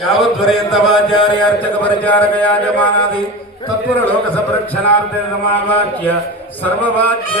यावद्वर्यन्तवाचार्यार्चक परिचारक याजमानादि तत्पुर लोक संरक्षणार्थे समावाच्य सर्ववाच्य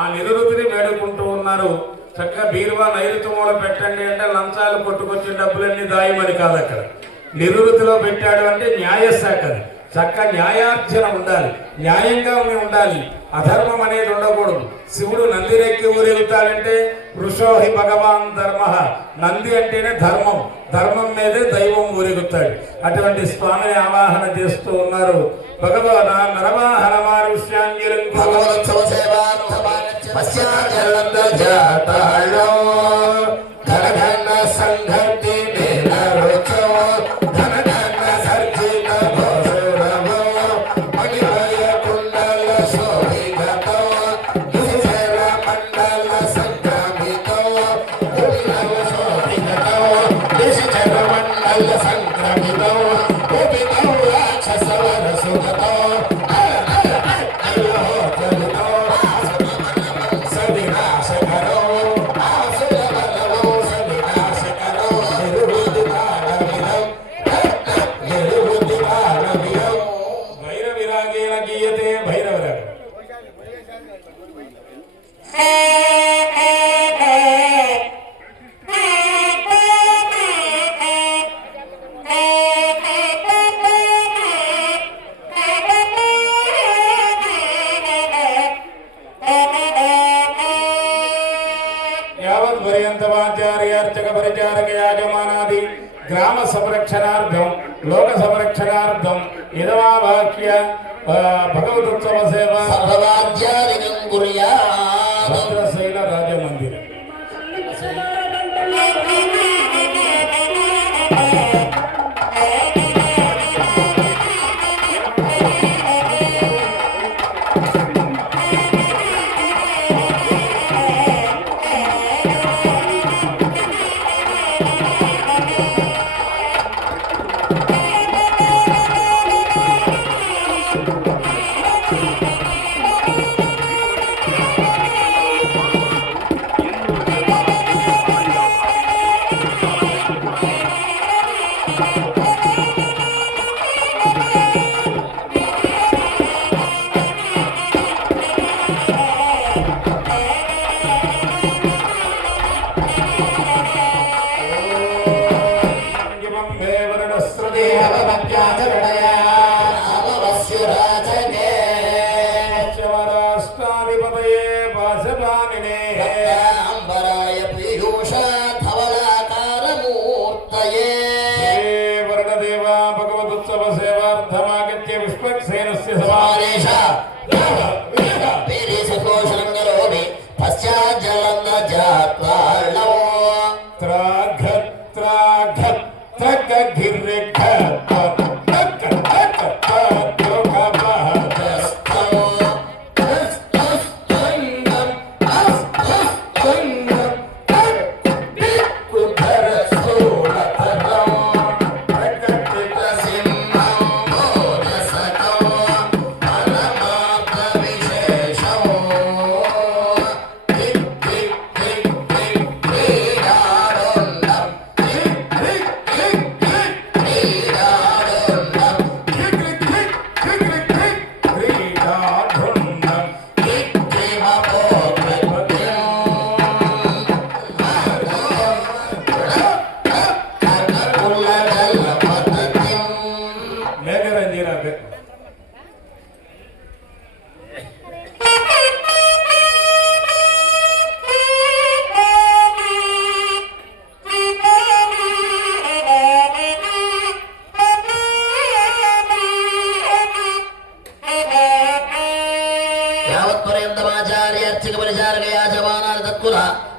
ఆ నిరుతిని వేడుకుంటూ ఉన్నారు. చక్కగా బీరువా నైరుతి మూల పెట్టండి అంటే లంచాలు కొట్టుకొచ్చిన డబ్బులన్నీ దాయమని కాదు, అక్కడ నిరుతిలో పెట్టాడు అంటే న్యాయశాఖ. అది చక్క న్యాయార్జన ఉండాలి, న్యాయంగా ఉండాలి, అధర్మం అనేది ఉండకూడదు. శివుడు నందిరెక్కి ఊరేగుతాడంటే వృషోహి భగవాన్ ధర్మ, నంది అంటేనే ధర్మం, ధర్మం మీదే దైవం ఊరేగుతాడు. అటువంటి స్వామిని ఆవాహన చేస్తూ ఉన్నారు. భగవాన్ నరవాహన మారుష్యాంగిరం భగవత్సవ సంఘటి यावद्वर्यन्तवाचार्यार्चक परिचारक याजमानादि ग्राम संरक्षणार्थं लोक संरक्षणार्थं यदवावाक्य भगवदुत्सव सेवा सर्वराज्यादिकं कुर्यात् भद्रशैल राजमन्दिर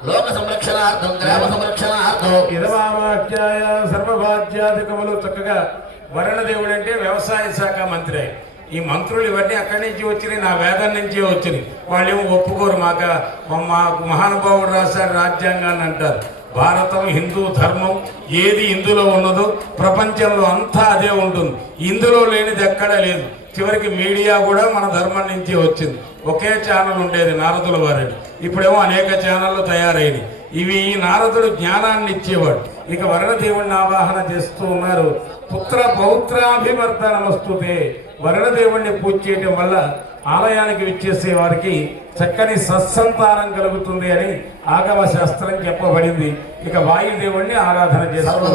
లోక సంరక్షణార్థం గ్రామ సంరక్షణార్థం ఇదమావాక్యాయ సర్వభాగ్యాధికములు చక్కగా వరుణదేవుడు అంటే వ్యవసాయ శాఖ మంత్రి. ఈ మంత్రులు ఇవన్నీ అక్కడి నుంచి వచ్చినాయి, నా వేదం నుంచే వచ్చినాయి. వాళ్ళేమో ఒప్పుకోరు. మాకు మహానుభావుడు రాశారు రాజ్యాంగాన్ని అంటారు. భారతం హిందూ ధర్మం ఏది ఇందులో ఉన్నదో ప్రపంచంలో అంతా అదే ఉంటుంది. ఇందులో లేనిది ఎక్కడా లేదు. చివరికి మీడియా కూడా మన ధర్మం నుంచి వచ్చింది. ఒకే ఛానల్ ఉండేది నారదుల వారిని, ఇప్పుడేమో అనేక ఛానళ్ళు తయారైనవి. ఇవి ఈ నారదుడు జ్ఞానాన్ని ఇచ్చేవాడు. ఇక వరుణదేవుడిని ఆవాహన చేస్తూ ఉన్నారు. పుత్ర పౌత్రాభివర్ధనమస్తుతే. వరుణదేవుడిని పూజ చేయటం వల్ల ఆలయానికి విచ్చేసే వారికి చక్కని సత్సంతానం కలుగుతుంది అని ఆగమ శాస్త్రం చెప్పబడింది. ఇక వాయుదేవుడిని ఆరాధన చేస్తారు.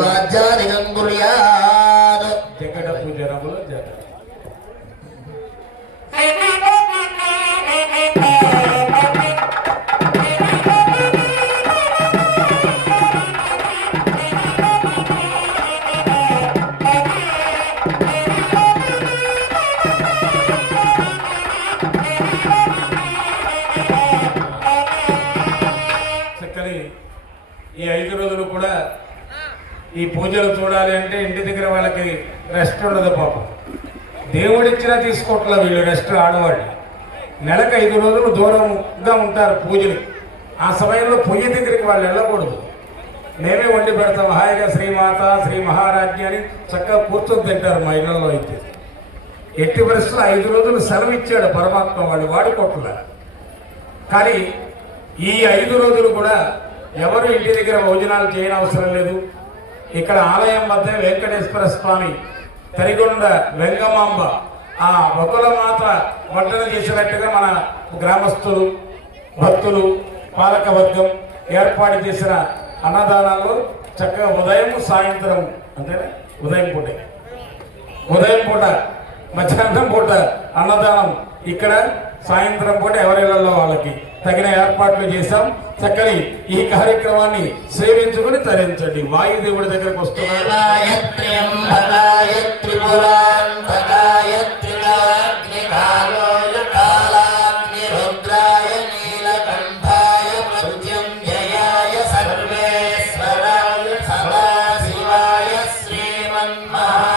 జగడ పూజనములు జగడ ఈ 5 రోజులు కూడా ఈ పూజలు చూడాలి అంటే ఇంటి దగ్గర వాళ్ళకి రెస్ట్ ఉండదు పాపం. దేవుడిచ్చినా తీసుకోవట్లే వీళ్ళు రెస్ట్. ఆడవాళ్ళు నెలకు 5 రోజులు దూరంగా ఉంటారు పూజలు. ఆ సమయంలో పొయ్యి దగ్గరికి వాళ్ళు వెళ్ళకూడదు. మేమే వండి పెడతాం హాయిగా శ్రీమాత శ్రీ మహారాజ్ఞి అని చక్కగా కూర్చొని తింటారు మా ఇళ్లలో. అయితే ఎట్టి పరిస్థితుల్లో 5 రోజులు సెలవు ఇచ్చాడు పరమాత్మ, వాళ్ళు వాడుకోవట్లే. కానీ ఈ 5 రోజులు కూడా ఎవరు ఇంటి దగ్గర భోజనాలు చేయనవసరం లేదు. ఇక్కడ ఆలయం వద్ద వెంకటేశ్వర స్వామి, తరిగొండ వెంగమాంబ, ఆ ఒకల మాత వంటన చేసినట్టుగా మన గ్రామస్తులు భక్తులు పాలకవర్గం ఏర్పాటు చేసిన అన్నదానాల్లో చక్కగా ఉదయం సాయంత్రం అంతేనా, ఉదయం పూట మధ్యాహ్నం పూట అన్నదానం ఇక్కడ, సాయంత్రం పూట ఎవరిళ్లలో వాళ్ళకి తగిన ఏర్పాట్లు చేశాం. చక్కని ఈ కార్యక్రమాన్ని సేవించుకుని తరించండి. వాయుదేవుడి దగ్గరకు వస్తున్నారు. సదా శివాయ శ్రీమన్మహా